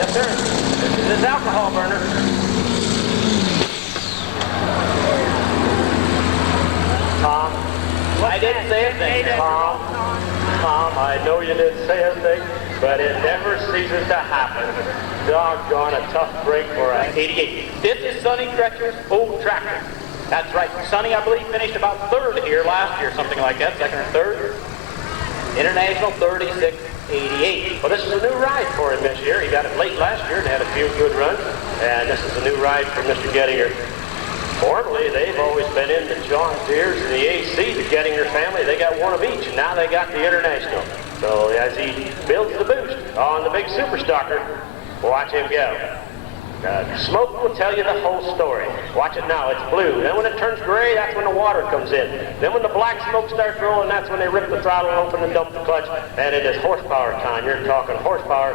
Yes, sir. This is his alcohol burner. Tom, I didn't say a thing. Tom, I know you didn't say a thing, but it never ceases to happen. Doggone a tough break for a 88. This is Sonny Dretcher's old tractor. That's right. Sonny, I believe, finished about third here last year, something like that, second or third. International 3688. Well, this is a new ride for him this year. He got it late last year and had a few good runs, and this is a new ride for Mr. Gettinger. Formerly, they've always been in the John Deere's and the AC, the Gettinger family. They got one of each, and now they got the International. So as he builds the boost on the big Super Stalker, watch him go. Smoke will tell you the whole story. Watch it now, it's blue. Then when it turns gray, that's when the water comes in. Then when the black smoke starts rolling, that's when they rip the throttle open and dump the clutch. And it is horsepower time. You're talking horsepower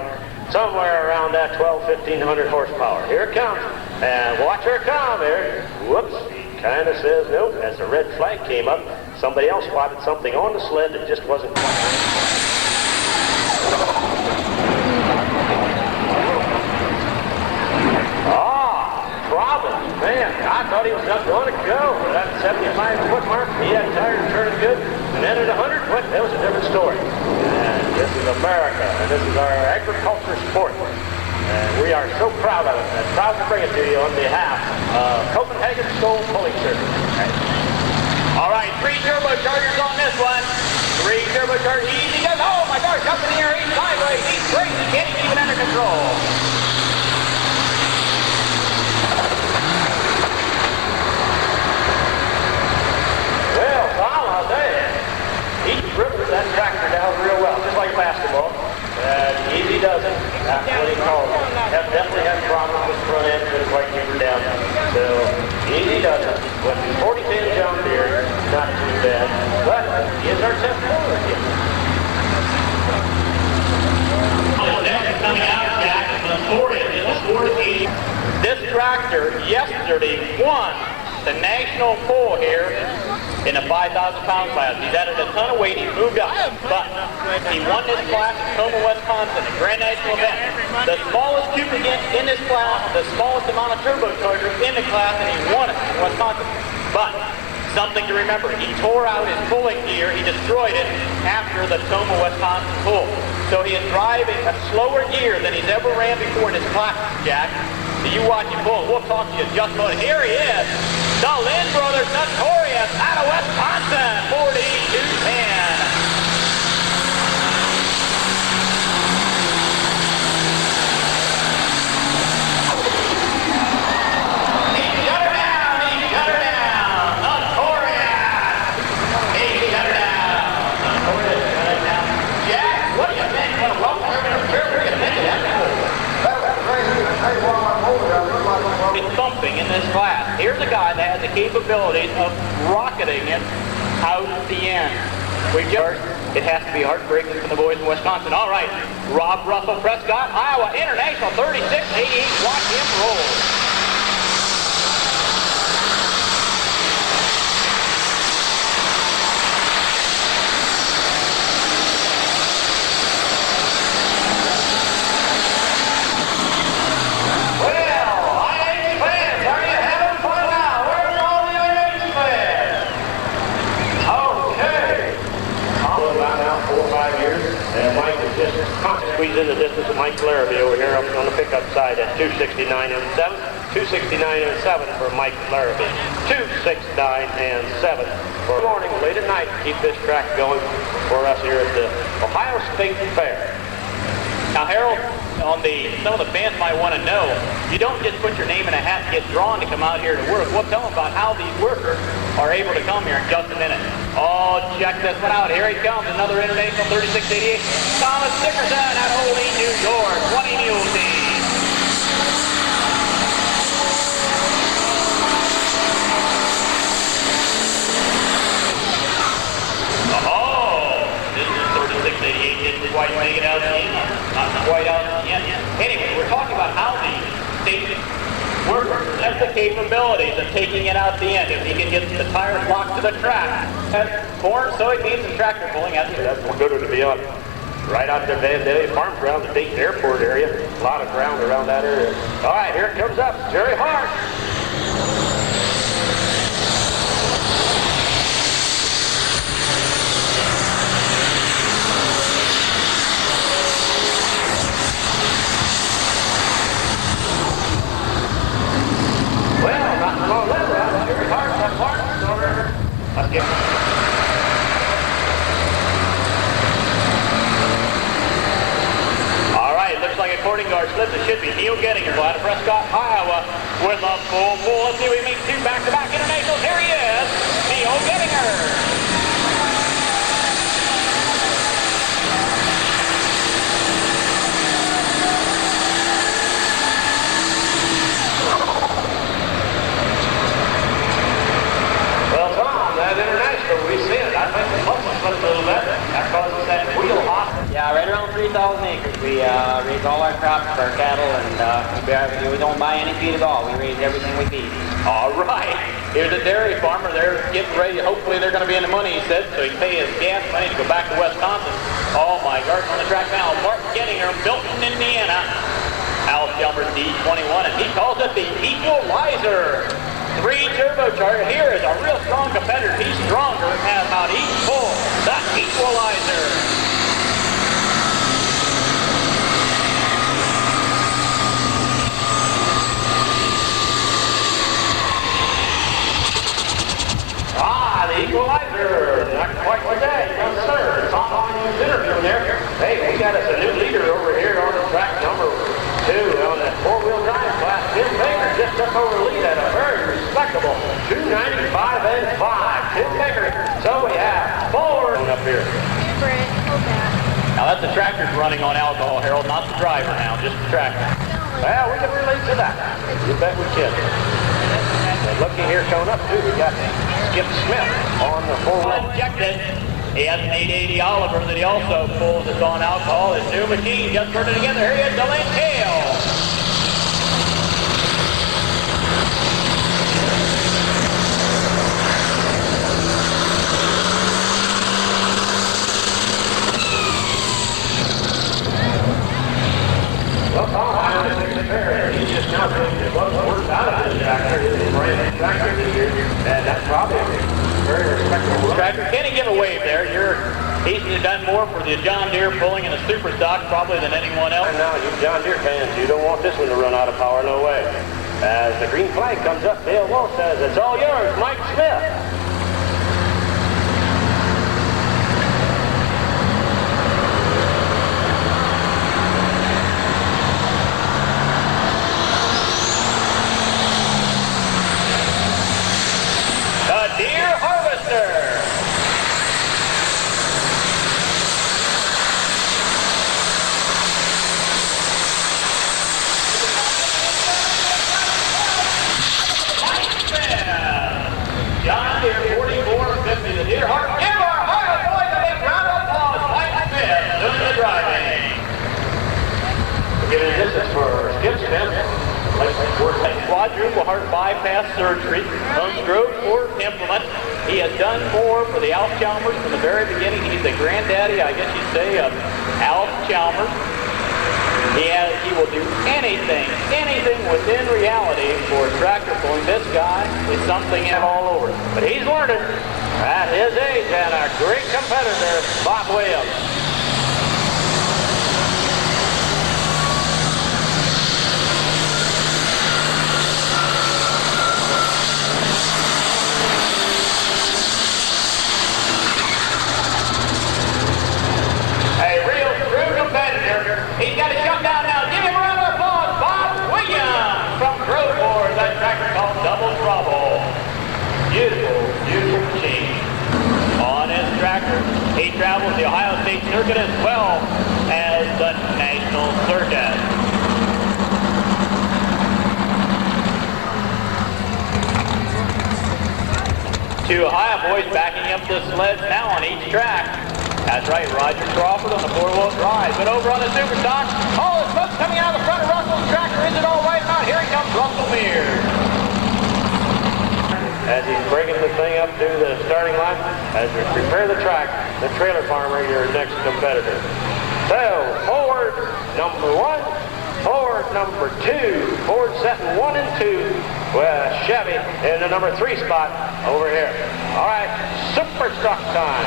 somewhere around that 1,500 horsepower. Here it comes. And watch her come there. Whoops. He kind of says nope. As the red flag came up, somebody else spotted something on the sled that just wasn't quite. Man, I thought he was not going to go for that 75-foot mark. He had tires turning good, and then at 100 foot, that was a different story. And this is America, and this is our agriculture sport. And we are so proud of it, and proud to bring it to you on behalf of Copenhagen Stoll Pulling Service. All right, 3 turbochargers on this one. 3 turbochargers. Easy goes. Oh my gosh, up in the air, he's sideways. He's great. He can't even keep it under control. That tractor down real well, just like basketball. Easy does it. That's what he calls it. Have definitely had problems with front end, couldn't quite keep her down. So easy does it. With the 4010 John Deere, not too bad. But here's our test motor again. Coming out, Jack, the Ford is this tractor yesterday won the National 4 here in the 5,000-pound class. He's added a ton of weight. He's moved up. But he won this class in Toma, Wisconsin, a Grand National event. The smallest lubricant in this class, the smallest amount of turbochargers in the class, and he won it in Wisconsin. But something to remember, he tore out his pulling gear. He destroyed it after the Toma, Wisconsin pull. So he is driving a slower gear than he's ever ran before in his class, Jack. So you watch him pull. We'll talk to you just a moment. Here he is. The Lynn Brothers Notorious out of Wisconsin, 4210. In this class. Here's a guy that has the capabilities of rocketing it out the end. It has to be heartbreaking for the boys in Wisconsin. All right, Rob Russell Prescott, Iowa International 3688. Watch him roll. Squeeze in the distance of Mike Larrabee over here up on the pickup side at 269 and 7. 269 and 7 for Mike Larrabee. 269 and 7 for morning, late at night. Keep this track going for us here at the Ohio State Fair. Now, Harold, some of the fans might want to know, you don't just put your name in a hat and get drawn to come out here to work. We'll tell them about how these workers are able to come here in just a minute. Oh, check this one out. Here he comes, another International 3688. Thomas Dickerson out of Olean, New York, 20 mule team. Oh, this is 3688. Didn't quite make it out to the end. Not quite out to the end. Anyway, we're talking about how the state worker has the capabilities of taking it out the end. If he can get the tires locked to the track. Corn, soybeans, and tractor pulling. That's one good one to be on. Right out there, Vandalia Farm Ground, the Dayton Airport area. A lot of around that area. All right, here it comes up. Jerry Hart. Well, not the long leather. Jerry Hart, that partner's over. Let's get looks like a courting guard slip. It should be Neil Gettinger out of Prescott, Iowa, with a full pull. Let's see if we meet two back-to-back internationals. Here he is, Neil Gettinger. Well, Tom, that international, we see it. I think the muscle slipped a little bit. That causes that wheel hop. Yeah, right around 3,000 acres. We raise all our crops for our cattle, and we don't buy any feed at all. We raise everything we feed. All right. Here's a dairy farmer. They're getting ready. Hopefully they're going to be in the money, he said, so he can pay his gas money to go back to Wisconsin. Oh, my God. On the track now, Martin Gettinger, Milton, Indiana. Al Chalmers D21, and he calls it the Equalizer. 3 turbocharger. Here is a real strong competitor. He's stronger at about each pull. The Equalizer. The Equalizer, not quite today, no sir. Tom on his interview there. Hey, we got us a new leader over here on the track number 2 on that 4-wheel drive class. Tim Baker just took over the lead at a very respectable 295 and 5. Tim Baker. So we have 4 up here. Now that's the tractor's running on alcohol, Harold, not the driver now, just the tractor. Well, we can relate to that. You bet we can. And looking here coming up too, we got Skip Smith on the 4-wheel. Injected. He has an 880 Oliver that he also pulls that's on alcohol. His new machine just put it together. Here he is, Delane Kale. Well, Tom, I don't think it's fair. He's just now doing the work out of this tractor. It's a brand new tractor this year, and that's probably a very respectable tractor. Kenny, give a wave there. He's done more for the John Deere pulling in a super stock probably than anyone else. And now, you John Deere fans, you don't want this one to run out of power, no way. As the green flag comes up, Dale Walsh says, it's all yours, Mike Smith. Quadruple heart bypass surgery, unscrewed for implement. He has done more for the Alf Chalmers from the very beginning. He's the granddaddy, I guess you'd say, of Alf Chalmers. He will do anything within reality for tractor pulling. This guy is something all over. But he's learning at his age, and a great competitor, Bob Williams. He's got a shutdown now. Give him a round of applause. Bob Williams from Growboard. That tractor called Double Trouble. Beautiful, beautiful machine. On his tractor, he travels the Ohio State Circuit as well as the National Circuit. Two Ohio boys backing up the sleds now on each track. That's right, Roger Crawford on the 4-wheel drive. But over on the Superstock, all the smoke's coming out of the front of Russell's tractor. Is it all right or not? Here he comes, Russell Mears. As he's bringing the thing up to the starting line, as we prepare the track, the trailer farmer, your next competitor. So, forward, number 1, Ford number 2. Ford setting 1 and 2 with Chevy in the number 3 spot over here. All right, super stock time.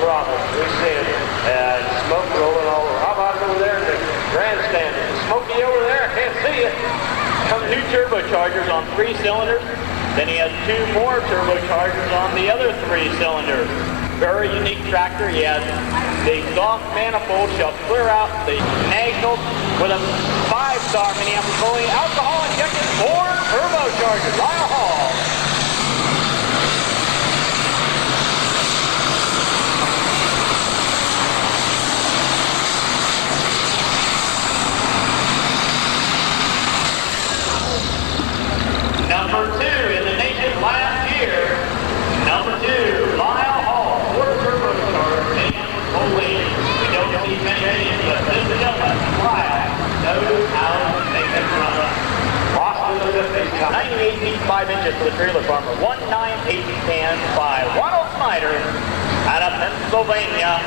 Problems. We see it, and smoke rolling all over. How about over there in the grandstand? Smokey over there, I can't see it. Comes 2 turbochargers on 3 cylinders. Then he has 2 more turbochargers on the other 3 cylinders. Very unique tractor. He has the exhaust manifold shall clear out the Nationals with a 5-star mini amplifier alcohol injected 4 turbochargers. Lyle Hall. Number 2 in the nation last year. Number 2, Lyle Hall, 4 turbocharged and holy. We don't see many, but this gentleman, Lyle, knows how to make them run. Boston, the 98 feet 5 inches for the trailer farmer. 198.5. Ronald Snyder out of Pennsylvania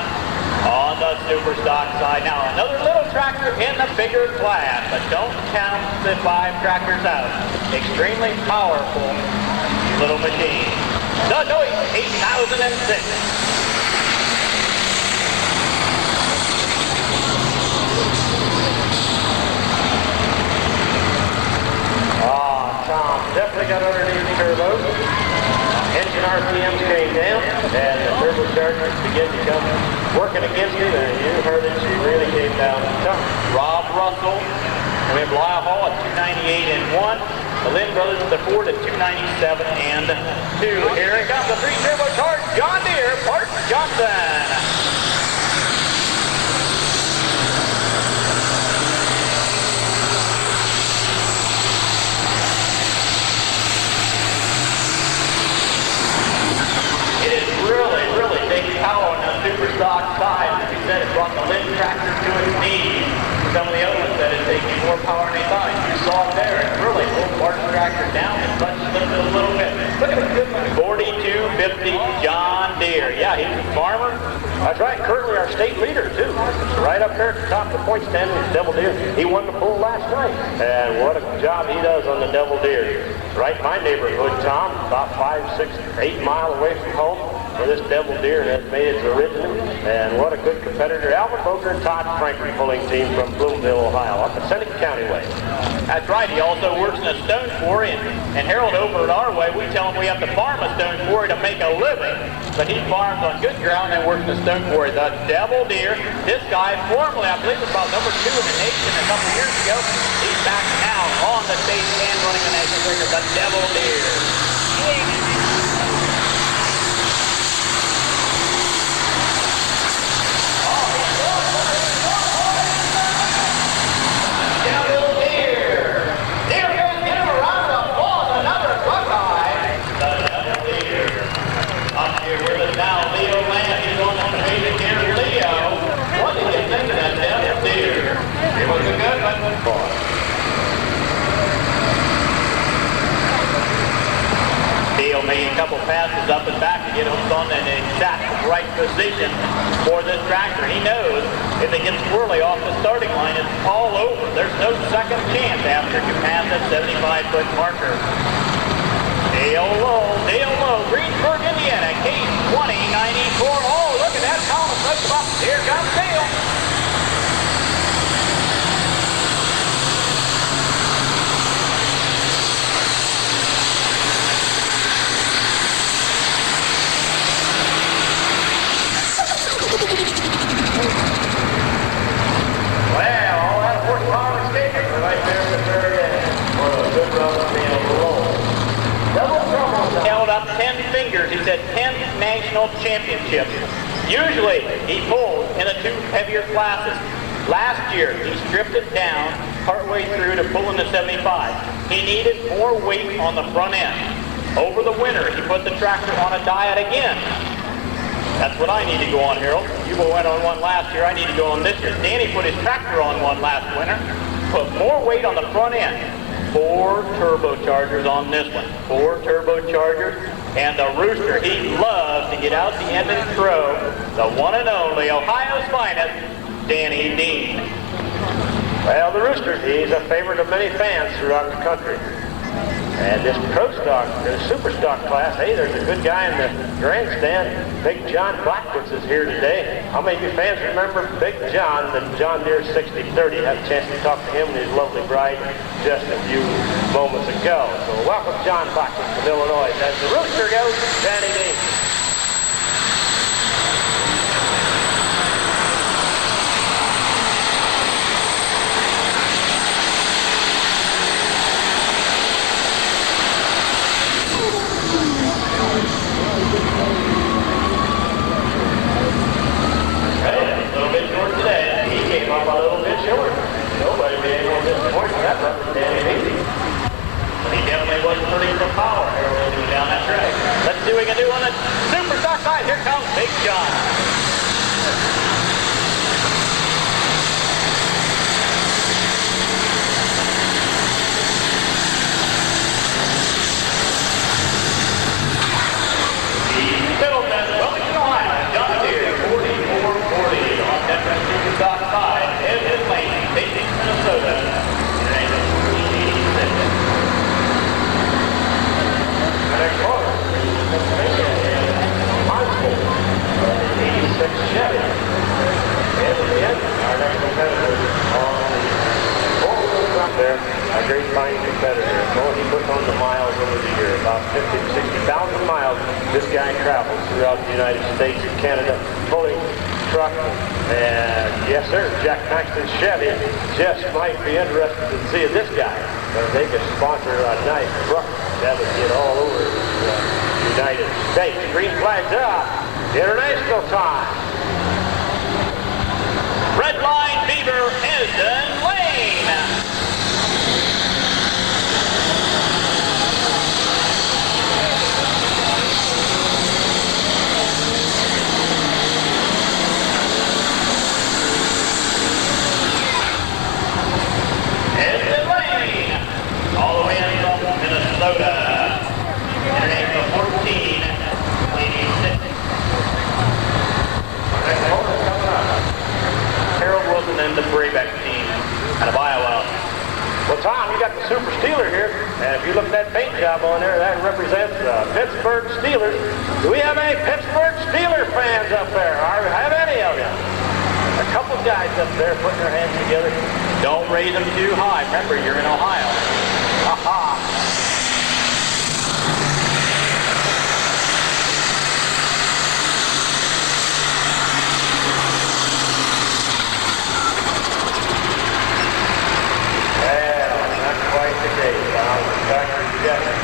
on the super stock side. Now another little tractor in the bigger class, but don't count the 5 tractors out. Extremely powerful little machine. The Noise 8006. Tom definitely got underneath the turbo. Engine RPMs came down, and the turbochargers began to come working against him, and you heard it, she really came down tough. Rob Russell, we have Lyle Hall at 298 and 1. The Lynn Brothers at the Ford at 297 and 2. Here it comes, the 3 turbocharged John Deere, Bart Johnson. Really big power on the super stock side. As you said, it brought the Lynn tractor to its knees. Some of the other ones that is taking more power than they thought. You saw it there. It really pulled Bart's tractor down and touched it a little bit. Look at the 4250 John Deere. Yeah, he's a farmer. That's right, currently our state leader, too. Right up there at the top of the point stand with Devil Deer. He won the poll last night. And what a job he does on the Devil Deer. Right in my neighborhood, Tom, about 5, 6, 8 miles away from home, where this Devil Deer has made its origin. And what a good competitor. Albert Boker and Todd Franklin pulling team from Bloomville, Ohio, up the Seneca County way. That's right. He also works in a stone quarry. And Harold, over at our way, we tell him we have to farm a stone quarry to make a living. But he farms on good ground and works in a stone quarry. The Devil Deer. This guy formerly, I believe, was about number 2 in the nation a couple years ago. He's back now on the stage and running the national record. The Devil Deer. Dale made a couple passes up and back to get hooked on an exact right position for this tractor. He knows if they get squirrely off the starting line, it's all over. There's no second chance after you pass that 75-foot marker. Dale Lowe, Greensburg, Indiana, case 2094. Oh, look at that Thomas hooks up. Here comes Dale. Held up 10 fingers. He said 10 national championships. Usually he pulls in the 2 heavier classes. Last year he stripped it down partway through to pull in the 75. He needed more weight on the front end. Over the winter he put the tractor on a diet again. That's what I need to go on, Harold. You went on one last year. I need to go on this year. Danny put his tractor on one last winter. Put more weight on the front end. 4 turbochargers on this one. 4 turbochargers. And the Rooster, he loves to get out the end and throw the one and only Ohio's finest, Danny Dean. Well, the Rooster, he's a favorite of many fans throughout the country. And this Pro Stock, the Super Stock class, hey, there's a good guy in the grandstand. Big John Blackwoods is here today. How many of you fans remember Big John, the John Deere 6030? Had a chance to talk to him and his lovely bride just a few moments ago. So welcome John Blackwoods from Illinois. As the Rooster goes, Danny Dean. He definitely wasn't pretty for power here down that track. Let's see what we can do on the Super Stock side. Here comes Big John. Middleton, Wilmington, Ohio, John Deere 4440 on that Super Stock side. In his lane, Hastings, Minnesota. Next quarter, Pennsylvania and Hartsville, 86 Chevy. And in the end, our next competitor on the four-wheel truck there, a great fine competitor. Well, he puts on the miles over the year, about 50 to 60,000 miles. This guy travels throughout the United States and Canada, pulling truck. And yes, sir, Jack Maxton Chevy just might be interested in seeing this guy. But if they could sponsor a nice truck, that would get all over the United States. Green flags up. International time. Red line, Beaver, Esden, Lane. Esden Lane, all the way in from Minnesota. International 1486. Next quarter coming up. Harold Wilson and the Braybeck team out of Iowa. Well, Tom, you got the Super Steeler here, and if you look at that paint job on there, that represents the Pittsburgh Steelers. Do we have any Pittsburgh Steelers fans up there? Or have any of you? A couple guys up there putting their hands together. Don't raise them too high. Remember, you're in Ohio. Aha!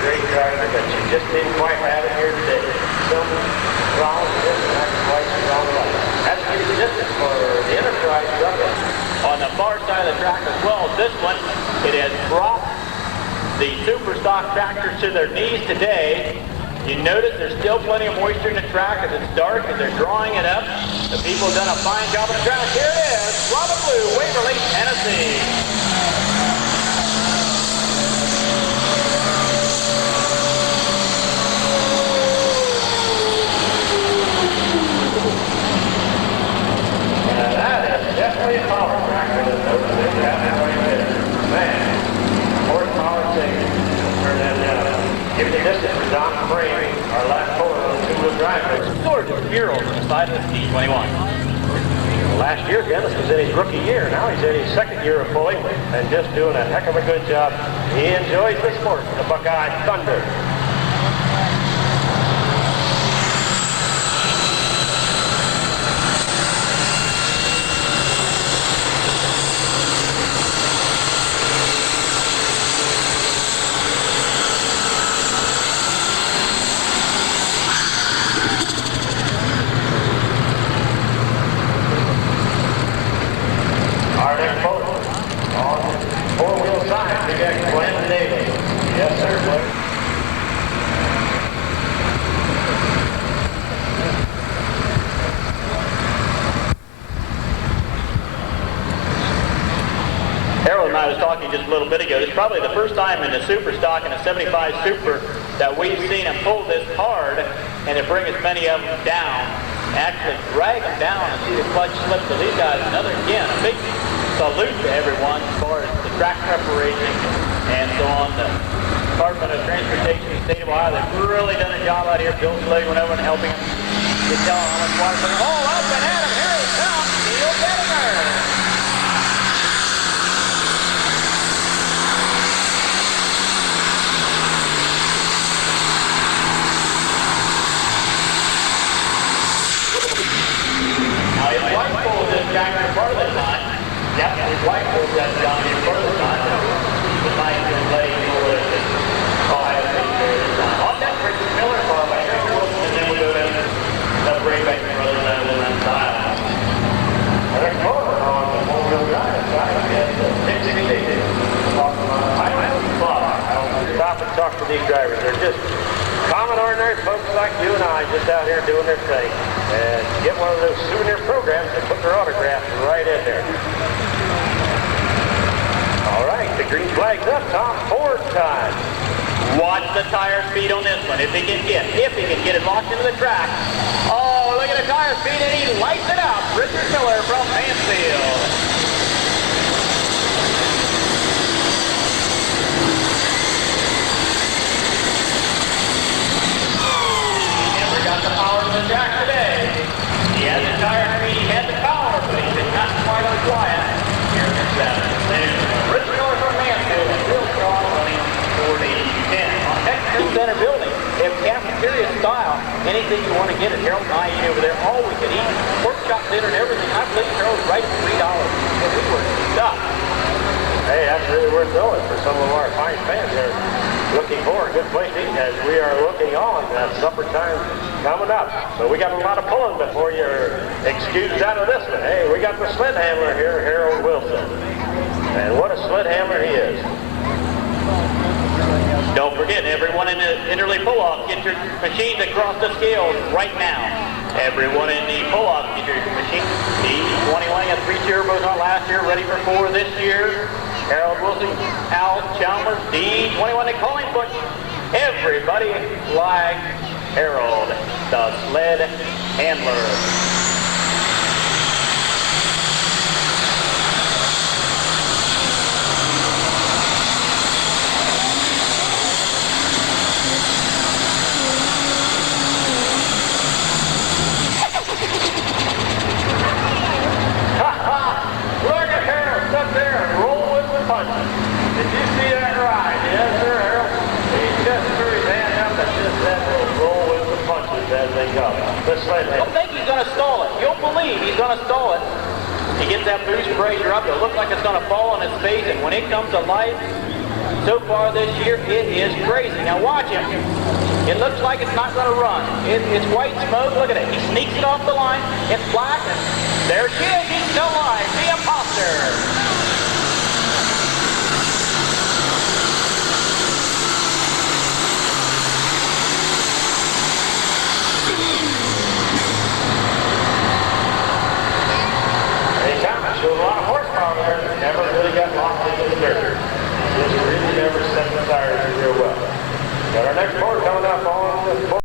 Great driver, but you just didn't quite have it here today. Some wrong this and not quite wrong right. That's pretty distance for the Enterprise up there. On the far side of the track as well as this one, it has brought the Super Stock tractors to their knees today. You notice there's still plenty of moisture in the track as it's dark, as they're drawing it up. The people have done a fine job on the track. Here it is, Robin Blue, Waverly, Tennessee. Definitely a power tractor. Man, horsepower taken. Turn that down. Give the distance for Don Frame, our last puller on the two-wheel drive. Gorgeous murals on the side of the T21. Last year, Dennis was in his rookie year. Now he's in his second year of pulling and just doing a heck of a good job. He enjoys the sport, the Buckeye Thunder. probably the first time in the super stock in a 75 Super that we've seen him pull this hard and to bring as many of them down, actually drag them down and see the clutch slip. So these guys, again, a big salute to everyone as far as the track preparation and so on. The Department of Transportation in the state of Ohio, they've really done a job out here. Bill Slade went over and helping him. You tell him how much water putting all up and at him. Here he comes, Neil Bettinger. Now his wife pulled this tractor part of the time. Yep, his wife pulled that down here part of the time. The nice young lady over at the Ohio State Fair this time. On that Richard Miller car by Eric Wilson, and then we go to the Brayback Brothers out of the style. There's more on the four-wheel drive side. It's 60. Stop and talk to these drivers. They're just common, ordinary folks like you and I, just out here doing their thing. And get one of those souvenir programs and put their autographs right in there. All right, the green flag's up. Tom Ford time. Watch the tire speed on this one. If he can get it locked into the track. Oh, look at the tire speed, and he lights it up. Richard Miller from Mansfield. Got the power of the track today. He had the tire speed, he had the power, but he did not quite apply it. Here comes that. Rich Miller from Mansfield, real strong, running 40-10. On Texas Center building, if cafeteria style, anything you want to get at Harold and I eat over there, all we could eat, pork chop dinner and everything. I believe Harold's right at $3. And we were stuck. Hey, that's really worth knowing for some of our fine fans there. Looking for a good place to eat as we are looking on at supper time coming up. So we got a lot of pulling before you're excused out of this one. Hey, we got the sled handler here, Harold Wilson. And what a sled handler he is. Don't forget, everyone in the Interley pull-off, get your machines across the scales right now. Everyone in the pull-off, get your machine. D21 got 3 turbos on last year, ready for 4 this year. Harold Wilson, Al Chalmers, D21 at Collingwood. Everybody like Harold, the sled handler. Did you see that ride? Yes, sir, Harold. He just threw his hand up and just that little roll with the punches as they go. The sled handler. Don't think he's going to stall it. You'll believe he's going to stall it. He gets that boost pressure up. It looks like it's going to fall on his face, and when it comes to life, so far this year, it is crazy. Now watch him. It looks like it's not going to run. It's white smoke. Look at it. He sneaks it off the line. It's black, and there